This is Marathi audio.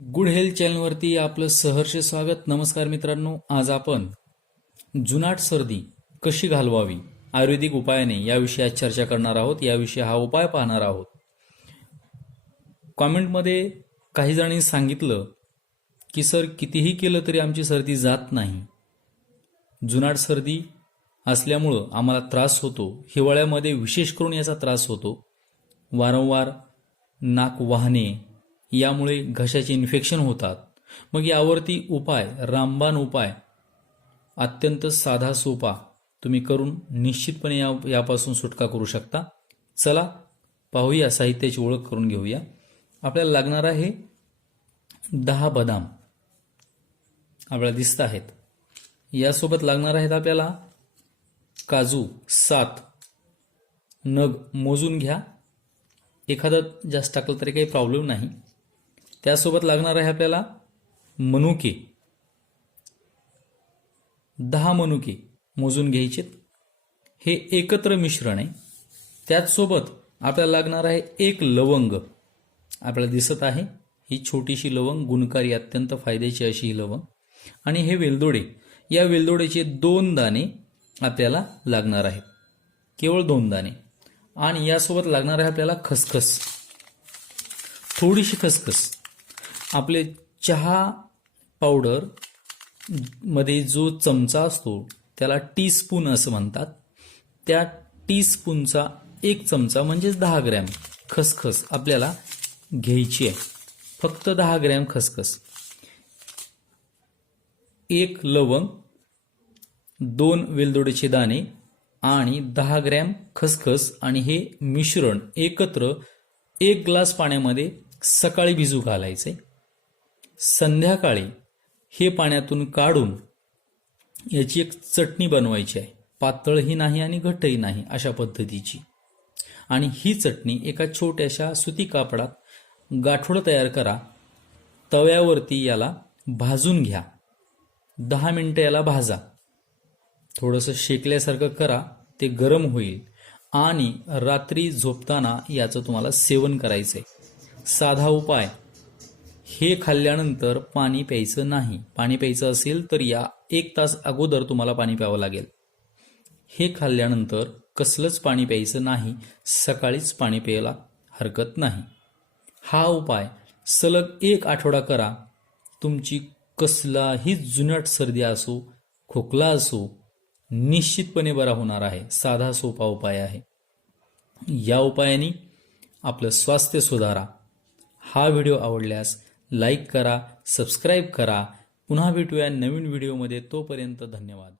गुड हेल्थ चॅनलवरती आपलं सहर्ष स्वागत. नमस्कार मित्रांनो आज आपण जुनाट सर्दी कशी घालवावी आयुर्वेदिक उपायाने याविषयी आज चर्चा करणार आहोत. याविषयी हा उपाय पाहणार आहोत. कॉमेंटमध्ये काही जणांनी सांगितलं की सर कितीही केलं तरी आमची सर्दी जात नाही. जुनाट सर्दी असल्यामुळं आम्हाला त्रास होतो. हिवाळ्यामध्ये विशेष करून याचा त्रास होतो. वारंवार नाक वाहणे यामुळे घशाचे इन्फेक्शन होतात. मग यावरती उपाय रामबाण उपाय अत्यंत साधा सोपा तुम्ही करून निश्चितपणे या यापासून सुटका करू शकता. चला पाहूया साहित्याची ओळख करून घेऊया. आपल्याला लागणार आहे दहा बदाम. आपल्याला दिसत आहेत. यासोबत लागणार आहेत आपल्याला काजू सात. नग मोजून घ्या. एखादं जास्त टाकलं तरी काही प्रॉब्लेम नाही. त्यासोबत लागणार आहे आपल्याला मनुके. दहा मनुके मोजून घ्यायचेत. हे एकत्र मिश्रण आहे. त्याचसोबत आपल्याला लागणार आहे एक लवंग. आपल्याला दिसत आहे ही छोटीशी लवंग गुणकारी अत्यंत फायद्याची अशी ही लवंग. आणि हे वेलदोडे. या वेलदोड्याचे दोन दाणे आपल्याला लागणार आहेत. केवळ दोन दाणे. आणि यासोबत लागणार आहे आपल्याला खसखस. थोडीशी खसखस. आपले चहा पावडरमध्ये जो चमचा असतो त्याला टी स्पून असं म्हणतात. त्या टी स्पूनचा एक चमचा म्हणजेच दहा ग्रॅम खसखस आपल्याला घ्यायची आहे. फक्त दहा ग्रॅम खसखस. एक लवंग दोन वेलदोडेचे दाणे आणि दहा ग्रॅम खसखस आणि हे मिश्रण एकत्र एक ग्लास पाण्यामध्ये सकाळी भिजू घालायचे. संध्याकाळी हे पाण्यातून काढून याची एक चटणी बनवायची आहे. पातळही नाही आणि घट्टही नाही अशा पद्धतीची. आणि ही चटणी एका छोट्याशा सुती कापडात गाठोडं तयार करा. तव्यावरती याला भाजून घ्या. दहा मिनटं याला भाजा. थोडंसं शेकल्यासारखं करा ते गरम होईल. आणि रात्री झोपताना याचं तुम्हाला सेवन करायचं आहे साधा उपाय. हे खाल्ल्यानंतर पाणी प्यायचं नाही. पाणी प्यायचं असेल तर या एक तास अगोदर तुम्हाला पाणी प्यावं लागेल. हे खाल्ल्यानंतर कसलंच पाणी प्यायचं नाही. सकाळीच पाणी प्यायला हरकत नाही. हा उपाय सलग एक आठवडा करा. तुमची कसलाही जुनाट सर्दी असो खोकला असो निश्चितपणे बरा होणार आहे. साधा सोपा उपाय आहे. या उपायाने आपलं स्वास्थ्य सुधारा. हा व्हिडिओ आवडल्यास लाईक करा सबस्क्राईब करा. पुन्हा भेटूया नवीन व्हिडिओमध्ये. तोपर्यंत धन्यवाद.